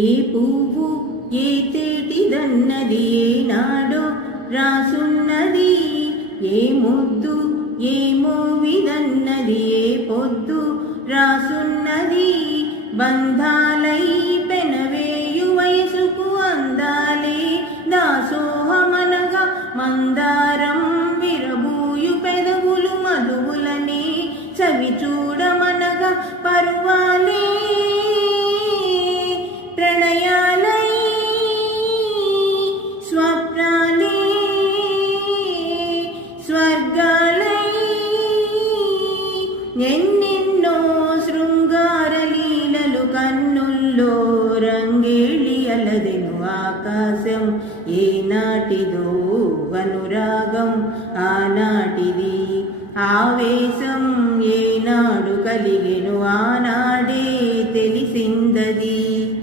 ఏ పువ్వు ఏ తేటిదన్నది ఏనాడో రాసున్నది, ఏ ముద్దు ఏ మోవిదన్నది ఏ పొద్దు రాసున్నది. బంధాలై పెనవేయు వయసుకు అందాలే దాసోహమనగా, మందారం విరబూయు పెదవులు మధువులనే చవి చూడమనగా, పరువాలే ప్రణయాలై స్వప్నాలే స్వర్గాలై ఎన్నెన్నో శృంగార లీలలు కన్నుల్లో రంగేళి అలదెను ఆకాశం. ఏనాటిదో అనురాగం ఆనాటిది ఆవేశం ఏనాడు కలిగెను